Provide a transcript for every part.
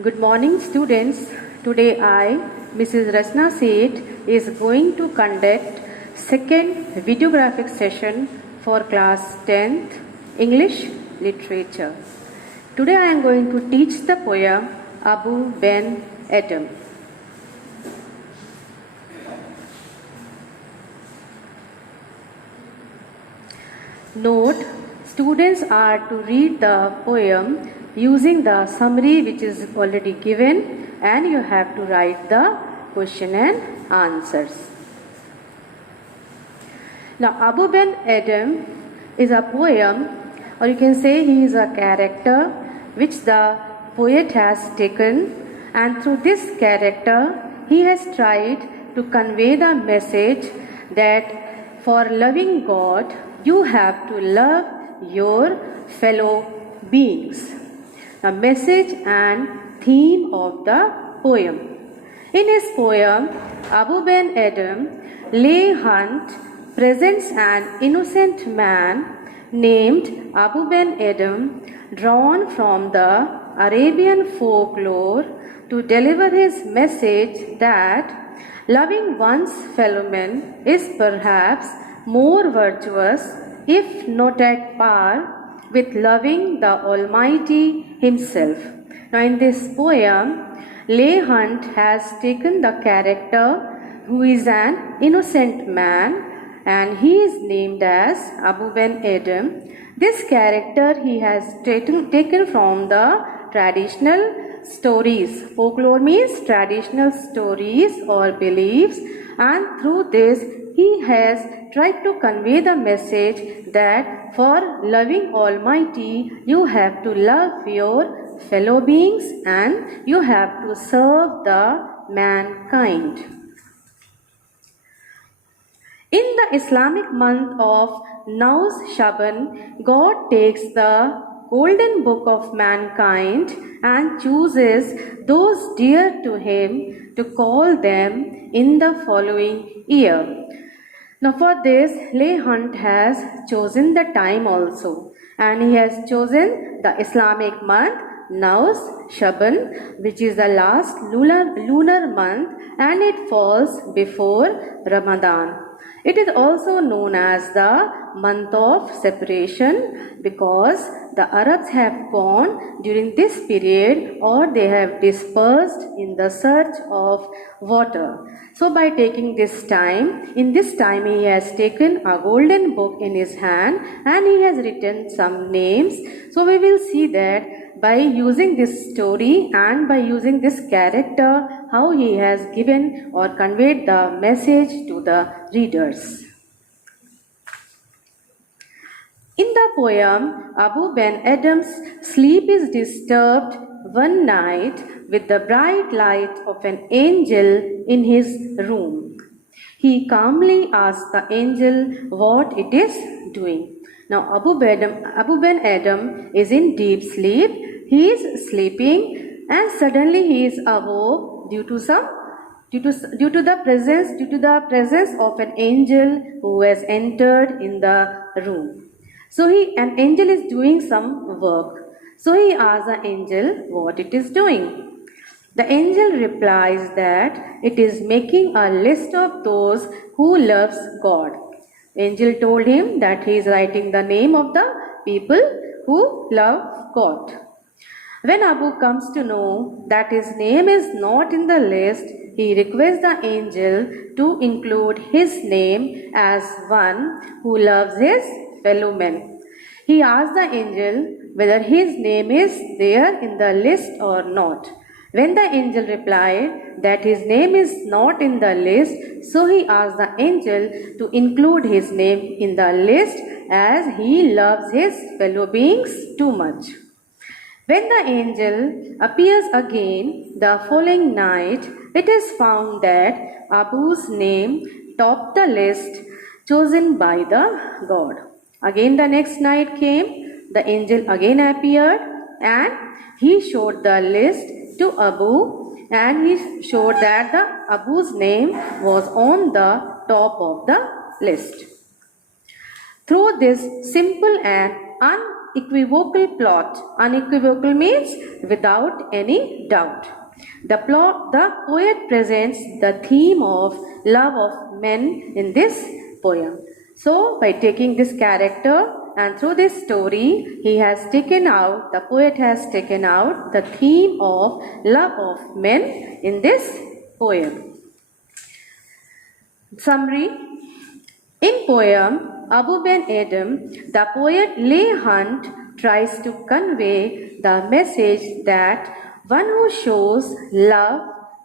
Good morning, students. Today I, Mrs. Rasna Seth, is going to conduct second videographic session for class 10th English Literature. Today I am going to teach the poem Abou ben Adhem. Note, students are to read the poem using the summary which is already given, and you have to write the question and answers. Now, Abou ben Adhem is a poem, or you can say he is a character which the poet has taken, and through this character he has tried to convey the message that for loving God you have to love your fellow beings. The message and theme of the poem. In his poem, Abou ben Adhem, Leigh Hunt presents an innocent man named Abou ben Adhem, drawn from the Arabian folklore to deliver his message that loving one's fellow man is perhaps more virtuous, if not at par, with loving the Almighty Himself. Now, in this poem, Leigh Hunt has taken the character who is an innocent man, and he is named as Abou ben Adhem. This character he has taken from the traditional stories. Folklore means traditional stories or beliefs, and through this he has tried to convey the message that for loving Almighty you have to love your fellow beings and you have to serve the mankind. In the Islamic month of Naus Shaban, God takes the golden book of mankind and chooses those dear to Him to call them in the following year. Now for this, Leigh Hunt has chosen the time also, and he has chosen the Islamic month Naus Shaban, which is the last lunar month, and it falls before Ramadan. It is also known as the month of separation because the Arabs have gone during this period, or they have dispersed in the search of water. So by taking this time, in this time he has taken a golden book in his hand and he has written some names. So we will see that by using this story and by using this character, how he has given or conveyed the message to the readers. In the poem, Abou ben Adhem's sleep is disturbed one night with the bright light of an angel in his room. He calmly asks the angel what it is doing. Now Abou ben Adhem is in deep sleep. He is sleeping and suddenly he is awoke due to the presence of an angel who has entered in the room. So an angel is doing some work. So he asks the angel what it is doing. The angel replies that it is making a list of those who loves God. Angel told him that he is writing the name of the people who love God. When Abou comes to know that his name is not in the list, he requests the angel to include his name as one who loves his fellow men. He asks the angel whether his name is there in the list or not. When the angel replied that his name is not in the list, so he asked the angel to include his name in the list as he loves his fellow beings too much. When the angel appears again the following night, it is found that Abou's name topped the list chosen by the God. Again the next night came, the angel again appeared and he showed the list to Abou, and he showed that the Abou's name was on the top of the list. Through this simple and unequivocal plot. Unequivocal means without any doubt. The poet presents the theme of love of men in this poem. So, by taking this character and through this story, the poet has taken out the theme of love of men in this poem. Summary. In poem Abou ben Adhem, the poet Leigh Hunt tries to convey the message that one who shows love,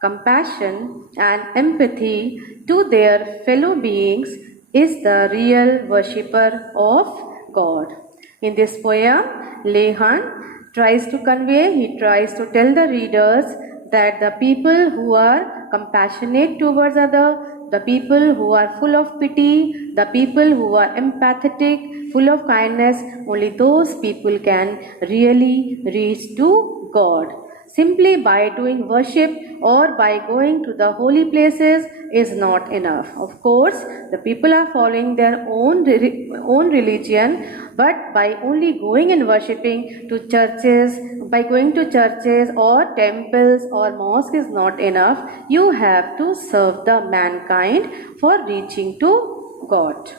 compassion and empathy to their fellow beings is the real worshipper of God. In this poem, Leigh Hunt tries to tell the readers that the people who are compassionate towards others, the people who are full of pity, the people who are empathetic, full of kindness, only those people can really reach to God. Simply by doing worship or by going to the holy places is not enough. Of course, the people are following their own religion, but by only going and worshipping to churches, by going to churches or temples or mosques is not enough. You have to serve the mankind for reaching to God.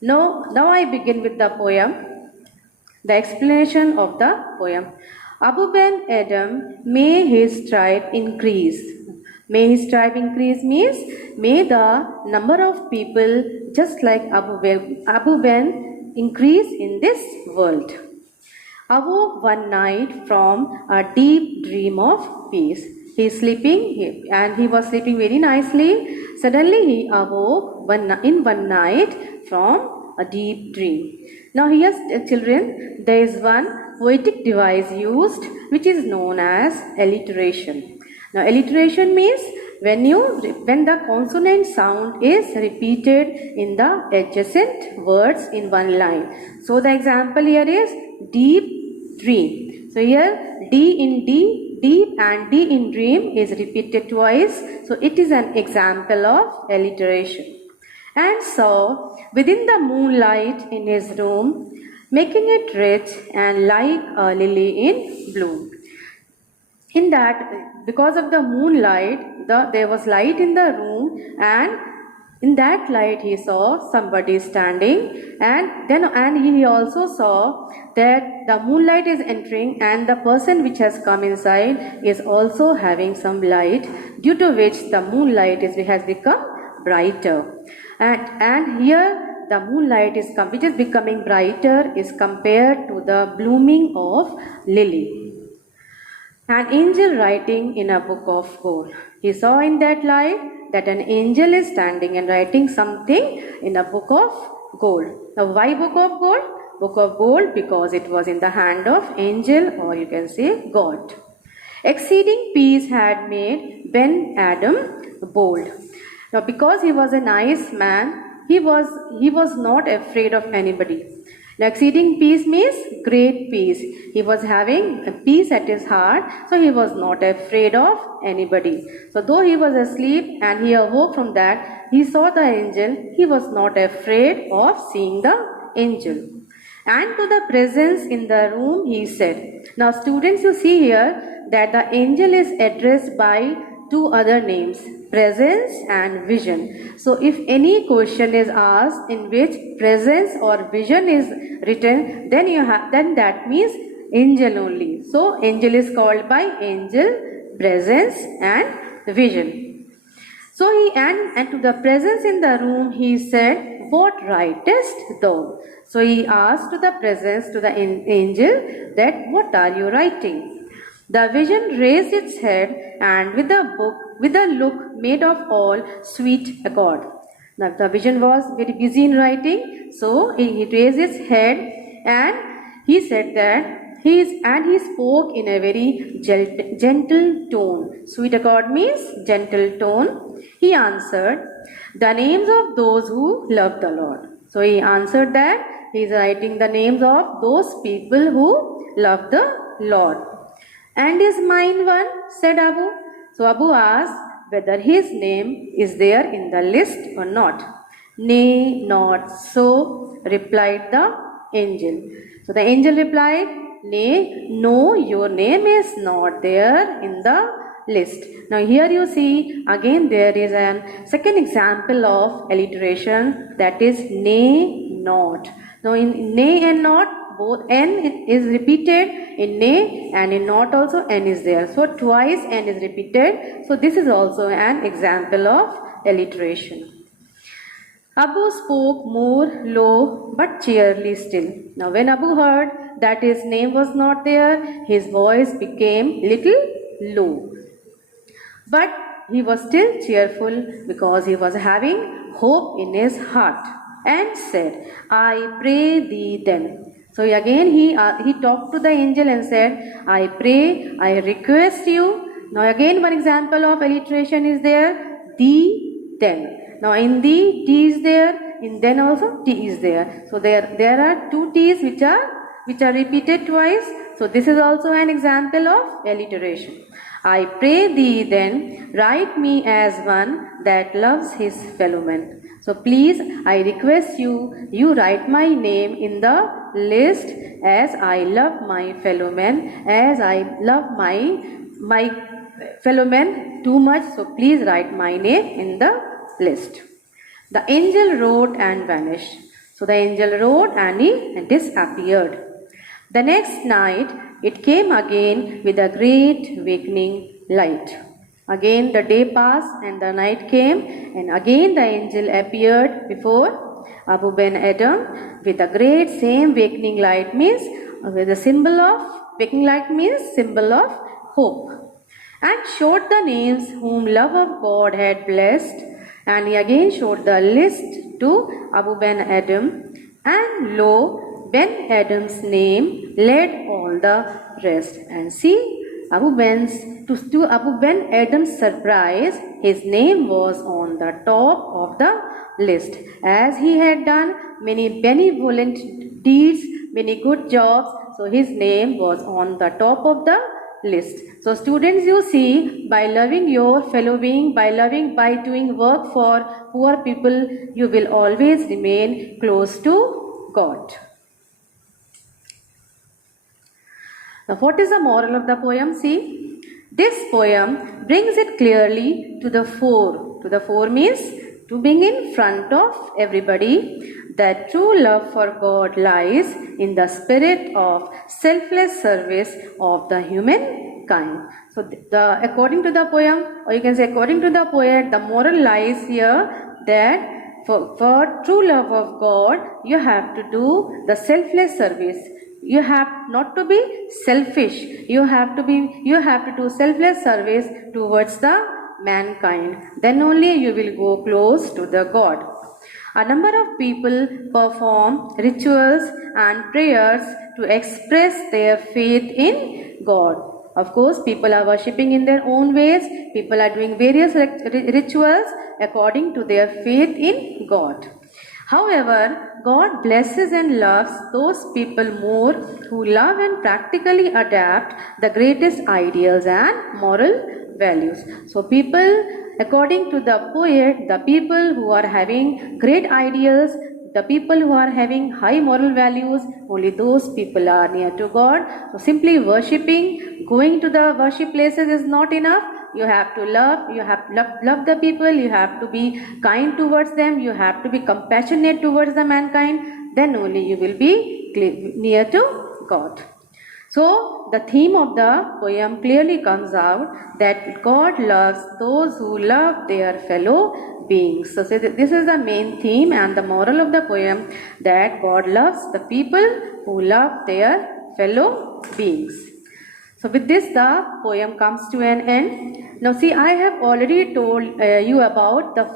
Now I begin with the poem, the explanation of the poem. Abou ben Adhem, may his tribe increase. May his tribe increase means may the number of people just like Abou ben increase in this world. Awoke one night from a deep dream of peace. He is sleeping and he was sleeping very nicely. Suddenly he awoke in one night from a deep dream. Now here, children, there is one poetic device used which is known as alliteration. Now alliteration means when the consonant sound is repeated in the adjacent words in one line. So the example here is deep dream. So here D in deep and D in dream is repeated twice. So it is an example of alliteration. And so within the moonlight in his room, making it rich and like a lily in bloom. In that, because of the moonlight, there was light in the room, and in that light he saw somebody standing, and he also saw that the moonlight is entering and the person which has come inside is also having some light, due to which the moonlight has become brighter. And here the moonlight which is becoming brighter is compared to the blooming of lily. An angel writing in a book of gold. He saw in that light that an angel is standing and writing something in a book of gold. Now why book of gold? Book of gold because it was in the hand of angel, or you can say God. Exceeding peace had made Ben Adhem bold. Now because he was a nice man, he was not afraid of anybody. Now, exceeding peace means great peace. He was having a peace at his heart, so he was not afraid of anybody. So though he was asleep and he awoke from that, he saw the angel, he was not afraid of seeing the angel. And to the presence in the room he said. Now students, you see here that the angel is addressed by two other names, presence and vision. So if any question is asked in which presence or vision is written, then that means angel only. So angel is called by angel, presence and vision. So and to the presence in the room he said, what writest thou? So he asked to the presence, to the angel, that what are you writing? The vision raised its head and with a look made of all sweet accord. Now the vision was very busy in writing, so he raised his head and he said that he spoke in a very gentle tone. Sweet accord means gentle tone. He answered, the names of those who love the Lord. So he answered that he is writing the names of those people who love the Lord. And is mine one? Said Abou. So Abou asked whether his name is there in the list or not. Nay, not so, replied the angel. So the angel replied, Nay, no, your name is not there in the list. Now here you see again there is a second example of alliteration, that is nay, not. Now in nay and not, both n is repeated in nay, and in not also n is there. So twice n is repeated. So this is also an example of alliteration. Abou spoke more low but cheerily still. Now when Abou heard that his name was not there, his voice became little low. But he was still cheerful because he was having hope in his heart, and said, I pray thee then. So again he talked to the angel and said, I pray, I request you. Now again one example of alliteration is there, thee then. Now in thee, T is there, in then also T is there. So there are two T's which are repeated twice. So this is also an example of alliteration. I pray thee then, write me as one that loves his fellow men. So please, I request you write my name in the list, as I love my fellow men, as I love my fellow men too much. So please write my name in the list. The angel wrote and vanished. So the angel wrote and he disappeared. The next night it came again with a great awakening light. Again the day passed and the night came, and again the angel appeared before Abou ben Adhem with a great same awakening light, means with a symbol of waking light means symbol of hope, and showed the names whom love of God had blessed. And he again showed the list to Abou ben Adhem, and lo, Ben Adhem's name led all the rest. And see, to Abou ben Adhem's surprise, his name was on the top of the list, as he had done many benevolent deeds, many good jobs. So his name was on the top of the list. So students, you see, by loving your fellow being, by doing work for poor people, you will always remain close to God. Now what is the moral of the poem? See, this poem brings it clearly to the fore. To the fore means to bring in front of everybody that true love for God lies in the spirit of selfless service of the humankind. So according to the poem, or you can say according to the poet, the moral lies here that for true love of God, you have to do the selfless service. You have not to be selfish. You have to do selfless service towards the mankind. Then only you will go close to the God. A number of people perform rituals and prayers to express their faith in God. Of course, people are worshipping in their own ways. People are doing various rituals according to their faith in God. However, God blesses and loves those people more who love and practically adapt the greatest ideals and moral values. So people, according to the poet, the people who are having great ideals, the people who are having high moral values, only those people are near to God. So simply worshipping, going to the worship places is not enough. You have to love the people, you have to be kind towards them, you have to be compassionate towards the mankind, then only you will be near to God. So the theme of the poem clearly comes out that God loves those who love their fellow beings. So this is the main theme and the moral of the poem, that God loves the people who love their fellow beings. So with this the poem comes to an end. Now see, I have already told you about the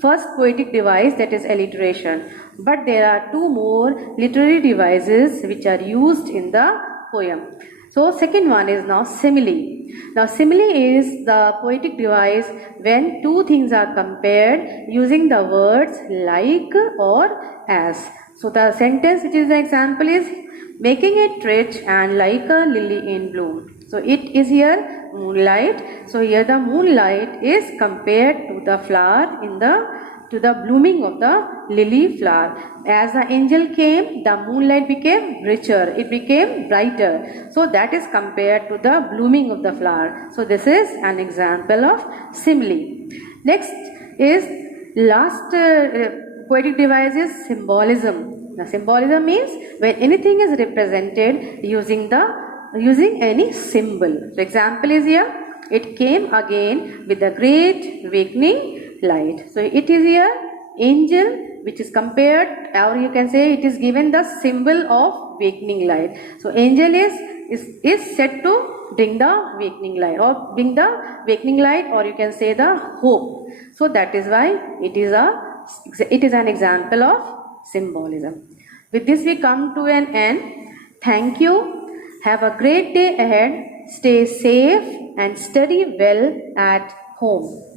first poetic device, that is alliteration. But there are two more literary devices which are used in the poem. So second one is now simile. Now simile is the poetic device when two things are compared using the words like or as. So the sentence which is the example is, making it rich and like a lily in bloom. So it is here moonlight. So here the moonlight is compared to the flower in the to the blooming of the lily flower. As the angel came, the moonlight became richer, it became brighter. So that is compared to the blooming of the flower. So this is an example of simile. Next is last poetic device is symbolism. Now symbolism means when anything is represented using any symbol. So example is here. It came again with a great awakening light. So it is here angel which is compared, or you can say it is given the symbol of awakening light. So angel is said to bring the awakening light, or bring the awakening light, or you can say the hope. So that is why it is an example of symbolism. With this we come to an end. Thank you. Have a great day ahead. Stay safe and study well at home.